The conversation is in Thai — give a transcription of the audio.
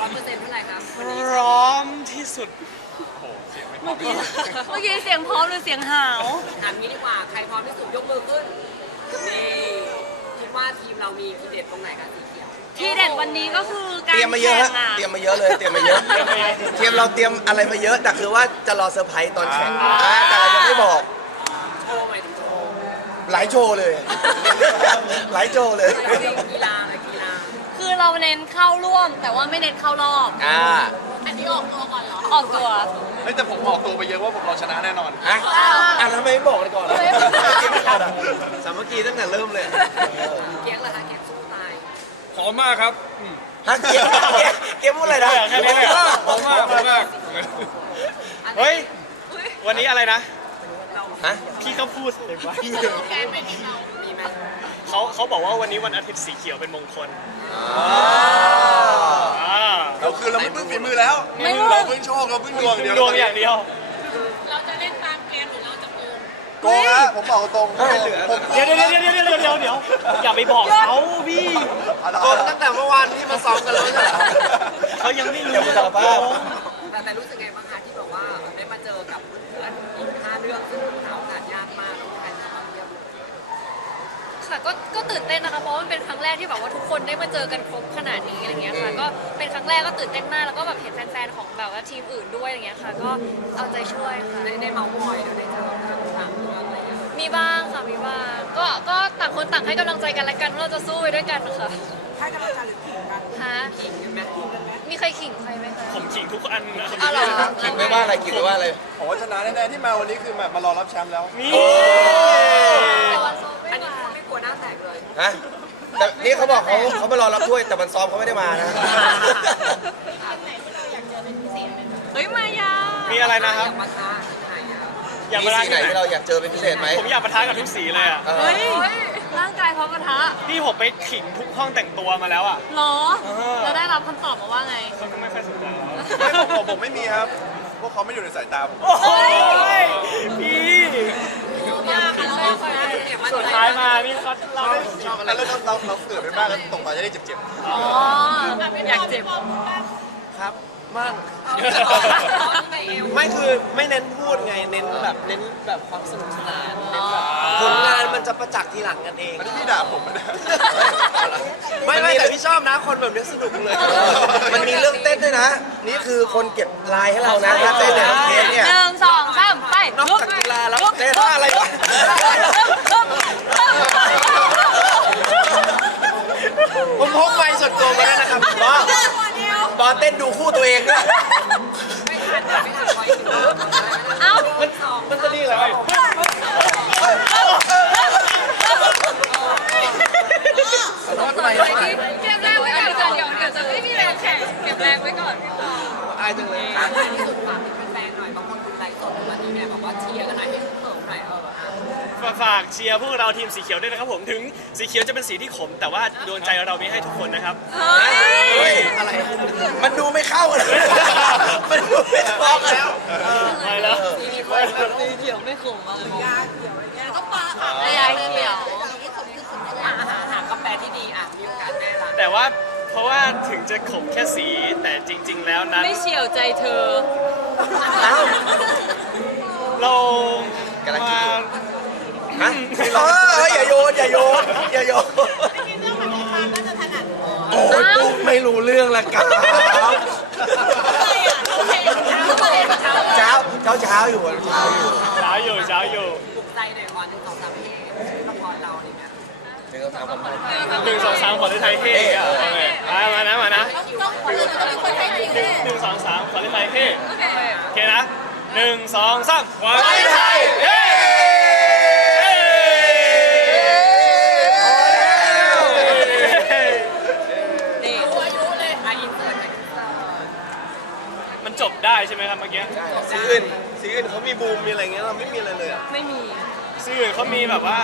ร้อยเปอร์เซ็นต์เท่าไหร่ครับพร้อมที่สุด เมื่อกี้เมื่อกี้เสียงพร้อมหรือเสียงหาว ถามงี้ดีกว่า ใครพร้อมที่สุดยกมือขึ้นนี่คิดว่าทีมเรามีทีเด็ดตรงไหนกันสีเขียวที่เด็ดวันนี้ก็คือการเตรียมมาเยอะแข่ฮะงอะเตรียมมาเยอะเลย เตรียมมาเยอะ เตรียมเราเตรียมอะไรมาเยอะ แต่คือว่าจะรอเซอร์ไพรส์ตอนแข่งอ่าแต่เรายังไม่บอก โชว์หมายถึงโชว์หลายโชว์เลย หลายโชว์เลยอะไรกีฬาอะไรกีฬา คือเราเน้นเข้าร่วม แต่ว่าไม่เน้นเข้ารอบ อ่าอันนี้ออกตัวก่อนเหรอ ออกตัว เฮ้ยแต่ผมออกตัวไปเยอะว่าผมเราชนะแน่นอน อะอะทำไมไม่บอกกันก่อนล่ะไม่บอก สามัคคีตั้งแต่เริ่มเลยเกียงเหรอคะเกียงสู้ตาย พร้อมมากครับฮะเกมเกมเกมพูดอะไรนะแค่นี้แหละพร้อมมากพร้อมมาก เฮ้ย วันนี้อะไรนะ ฮะพี่ก็พูดเลยว่ามีไหมเขาเขาบอกว่าวันนี้วันอาทิตย์สีเขียวเป็นมงคลอ่าเราคือเราไม่พึ่งฝีมือแล้วไม่พึ่ง เราพึ่งโชคเราพึ่งดวงเดียวดวงอย่างเดียวโกงฮะผมบอกตรงๆผมเดี๋ยวเดี๋ยวเดี๋ยวเดี๋ยวเดี๋ยวเดี๋ยวเดี๋ยวอย่าไปบอกเขาพี่โกงตั้งแต่เมื่อวานที่มาซ้อมกันแล้วใช่ไหมเขายังไม่รู้อย่าไปสารภา ค่ะก็ก็ตื่นเต้นนะคะเพราะว่ามันเป็นครั้งแรกที่แบบว่าทุกคนได้มาเจอกันครบขนาดนี้อะไรเงี้ยค่ะ ก็เป็นครั้งแรกก็ตื่นเต้นมากแล้วก็แบบเห็นแฟนๆของแบบว่าทีมอื่นด้วยอะไรเงี้ยค่ะ ก็เอาใจช่วยค่ะ ได้ได้เมาส์มอยได้เจอเรื่องต่างเรื่องอะไรอย่างเงี้ยมีบ้างค่ะมีบ้างก็ก็ต่างคนต่างให้กำลังใจกันและกันว่าเราจะสู้ไปด้วยกันค่ะให้กำลังใจหรือขิงกันฮะขิงกันไหมขิงกันไหมมีใครขิงใครไหมคะผมขิงทุกอันนะเอาเหรอคิดไม่ว่าอะไรคิดไม่ว่าอะไรผมว่าชนะแน่ๆที่มาวันนี้คือแบบมารอรับแชมป์แล้วนี่แต่วัน ฮะแต่นี่เขาบอกเขาเขามารอรับถ้วยแต่มันซ้อมเขาไม่ได้มานะ เฮ้ยมายามีอะไรนะครับ อยากมาท้าที่ไหนอะอยากมีมาล้างสีไหนที่ไหนที่เราอยากเจอเป็นพิเศษไหมผมอยากปะทะกับทุกสีเลยอะเออเฮ้ยร่างกายพร้อมปะทะพี่ผมไปขิงทุกห้องแต่งตัวมาแล้วอะเหรอเออเราได้รับคำตอบมาว่าไง เขาก็ไม่ค่อยสนใจหรอกไม่ผมผมผมไม่มีครับ พวกเขาไม่อยู่ในสายตาผม โอ้ยพี่ มาก ค่ะเราคอยได้สุดท้ายมานี่เขาเราได้ชอบอะไรแล้วเราเราเราเกิดไปบ้างแล้วตกมาจะได้เจ็บอ๋ออยากเจ็บครับมากไปเอวไม่คือไม่เน้นพูดไงเน้นแบบเน้นแบบความสนุกสนานเน้นแบบผลงานมันจะประจักษ์ทีหลังกันเองๆอันนี้พี่ด่าผมนะ ไม่ไม่แต่พี่ชอบนะคนแบบนี้สนุกเลย มันมีเรื่องเต้นด้วยนะ นี่คือคนเก็บลายให้เรานะถ้าเต้นเนี่ยเทปเนี่ย หนึ่งสองสามไป นอกจากกีฬาแล้วเต้นท่าอะไรวะผมพกไม้ส่วนตัวมาแล้วนะครับบอสบอส เต้นดูคู่ตัวเองด้วยไม่ทันไม่ทันคอยถึงเอ้ามันสองมันจะดีเหรอเก็บแรงไว้ก่อนเดี๋ยวเดี๋ยวจะไม่มีแรงแข่งเก็บแรงไว้ก่อนอายจังเลยที่สุดฝากเป็นแฟนๆหน่อยบางคนดูไลฟ์สดวันนี้เนี่ยบอกว่าเชียร์กันหน่อย ให้เพิ่มหน่อยเอออะฝากเชียร์พวกเราทีมสีเขียวด้วยนะครับผมถึงสีเขียวจะเป็นสีที่ขม แต่ว่าดวงใจเรามีให้ทุกคนนะครับ เฮ้ยอะไร มันดูไม่เข้าเลย มันดูไม่เข้าแล้ว ไปแล้วสีเขียวไม่ขมอะไรยาเขียวเนี่ยก็ปลายาเขียวอะหาหากาแฟที่ดีอะมีโอกาสแน่ละแต่ว่าเพราะว่าถึงจะขมแค่สีแต่จริง ๆ แล้วนั้น ไม่เฉียวใจเธอเอ้าเรา กำลังคิดมาอยู่ฮะเฮ้ยอย่าโยนอย่าโยนอย่าโยนโอ้ยปุ๊บไม่รู้เรื่องละครับเช้าเช้าเช้าอยู่เช้าอยู่เช้าอยู่เช้าอยู่ปลุกใจหน่อยก่อนหนึ่งสองสามเฮ้ละครเราอะไรเงี้ยเดี๋ยวทำผมหนึ่งสองสามขอได้ไทยเท่อะโอเคมามานะมานะหนึ่งสองสามขอได้ไทยเท่โอเคนะหนึ่งสองสามขอได้ไทยเฮ้ จบได้ใช่ไหมครับเมื่อกี้สีอื่นสีอื่นเขามีบูมมีอะไรเงี้ยเราไม่มีอะไรเลยอะไม่มีสื่อเขามีแบบว่า